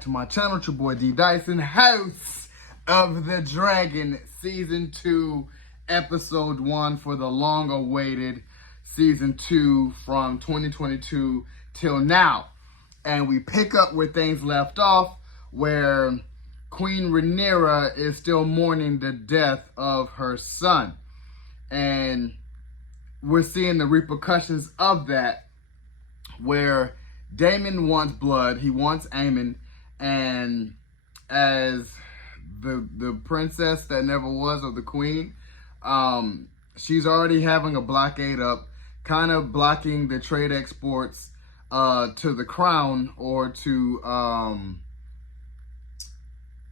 back to my channel. It's your boy D Dyson, House of the Dragon, Season 2, Episode 1 for the long-awaited Season 2 from 2022 till now. And we pick up where things left off, where Queen Rhaenyra is still mourning the death of her son. And we're seeing the repercussions of that, where Daemon wants blood. He wants Aemon, and as the princess that never was of the queen, she's already having a blockade up, kind of blocking the trade exports to the crown, or to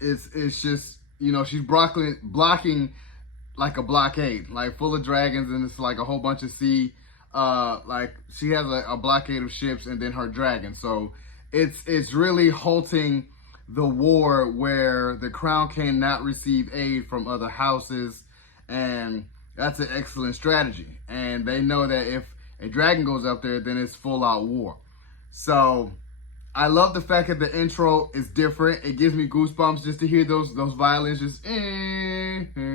it's just, you know, she's blocking like a blockade, like full of dragons, and it's like a whole bunch of sea. Like she has a blockade of ships and then her dragon. So it's really halting the war where the crown cannot receive aid from other houses, and that's an excellent strategy. And they know that if a dragon goes up there, then it's full out war. So I love the fact that the intro is different. It gives me goosebumps just to hear those violins just it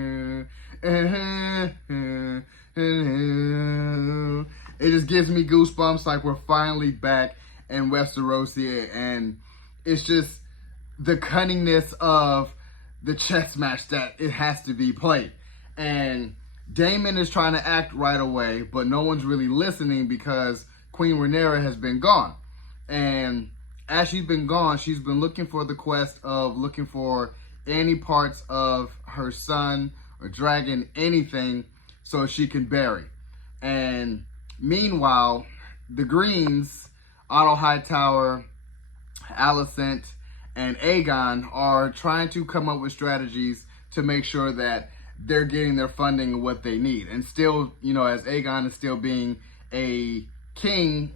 just gives me goosebumps, like we're finally back in Westerosia, and it's just the cunningness of the chess match that it has to be played. And Daemon is trying to act right away, but no one's really listening because Queen Rhaenyra has been gone. And as she's been gone, she's been looking for the quest of looking for any parts of her son or dragon, anything, so she can bury. And meanwhile, the Greens, Otto Hightower, Alicent, and Aegon are trying to come up with strategies to make sure that they're getting their funding and what they need. And still, you know, as Aegon is still being a king,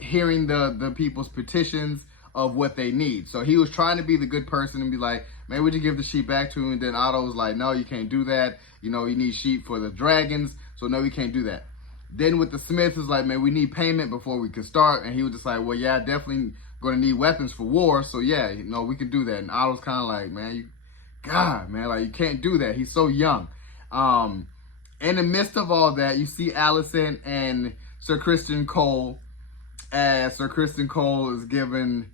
hearing the people's petitions of what they need. So he was trying to be the good person and be like, maybe we just give the sheep back to him. And then Otto was like, no, you can't do that. You know, you need sheep for the dragons. So no, we can't do that. Then with the Smiths, is like, man, we need payment before we can start. And he was just like, well, yeah, definitely going to need weapons for war. So yeah, you know, we can do that. And Otto's kind of like, man, God, man, like, you can't do that. He's so young. In the midst of all that, you see Alicent and Sir Criston Cole, as Sir Criston Cole is giving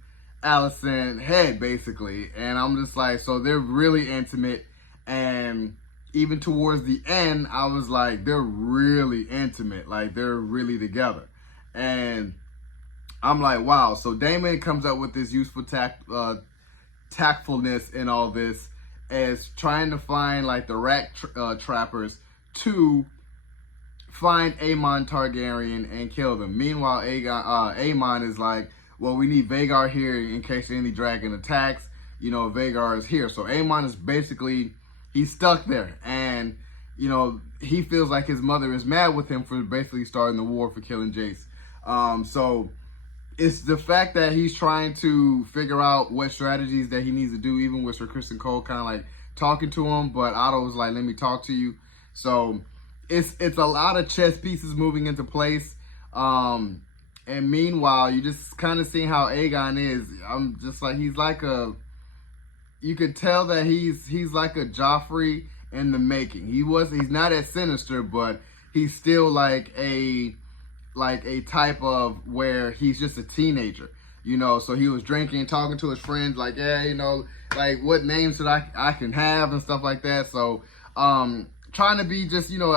Alicent head, basically. And I'm just like, so they're really intimate. And even towards the end, I was like, they're really intimate. Like, they're really together. And I'm like, wow. So Daemon comes up with this useful tactfulness in all this, as trying to find like the rat trappers to find Aemon Targaryen and kill them. Meanwhile, Aemon is like, well, we need Vhagar here in case any dragon attacks. You know, Vhagar is here. So Aemon is basically, he's stuck there. And, you know, he feels like his mother is mad with him for basically starting the war for killing Jace. So it's the fact that he's trying to figure out what strategies that he needs to do, even with Sir Criston Cole kind of like talking to him. But Otto was like, let me talk to you. So it's a lot of chess pieces moving into place. And meanwhile, you just kind of seeing how Aegon is. I'm just like, he's like you could tell that he's like a Joffrey in the making. He's not as sinister, but he's still like a type of where he's just a teenager, you know. So he was drinking, talking to his friends, like, yeah, you know, like what names should I can have and stuff like that. So trying to be just, you know,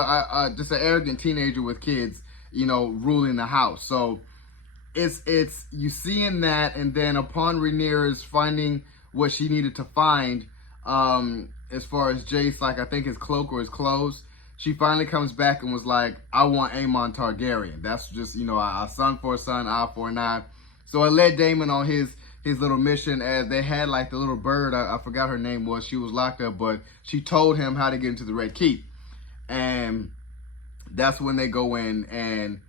just an arrogant teenager with kids, you know, ruling the house. So it's you seeing that, and then upon Rhaenyra's finding what she needed to find, as far as Jace, like I think his cloak or his clothes, she finally comes back and was like, I want Aemon Targaryen. That's just, you know, a son for a son, eye for an eye. So it led Daemon on his little mission, as they had like the little bird, I forgot her name was, she was locked up, but she told him how to get into the Red Keep. And that's when they go in and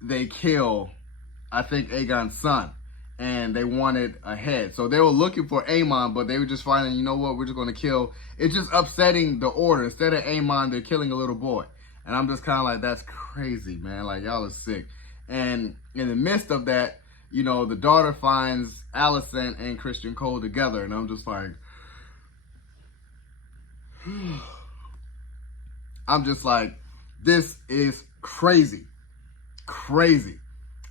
they kill, I think, Aegon's son. And they wanted a head. So they were looking for Aemon, but they were just finding, you know what, we're just going to kill. It's just upsetting the order. Instead of Aemon, they're killing a little boy. And I'm just kind of like, that's crazy, man. Like, y'all are sick. And in the midst of that, you know, the daughter finds Allison and Christian Cole together, and I'm just like, this is crazy. Crazy.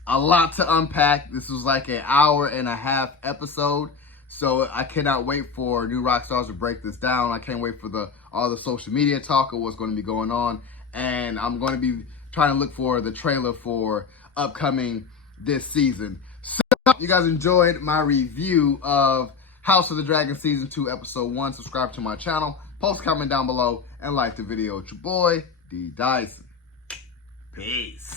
A lot to unpack. This was like an hour and a half episode, so I cannot wait for New Rockstars to break this down. I can't wait for all the social media talk of what's going to be going on, and I'm going to be trying to look for the trailer for upcoming this season. So, you guys enjoyed my review of House of the Dragon Season 2, Episode 1. Subscribe to my channel, post a comment down below, and like the video. It's your boy, D. Dyson. Peace.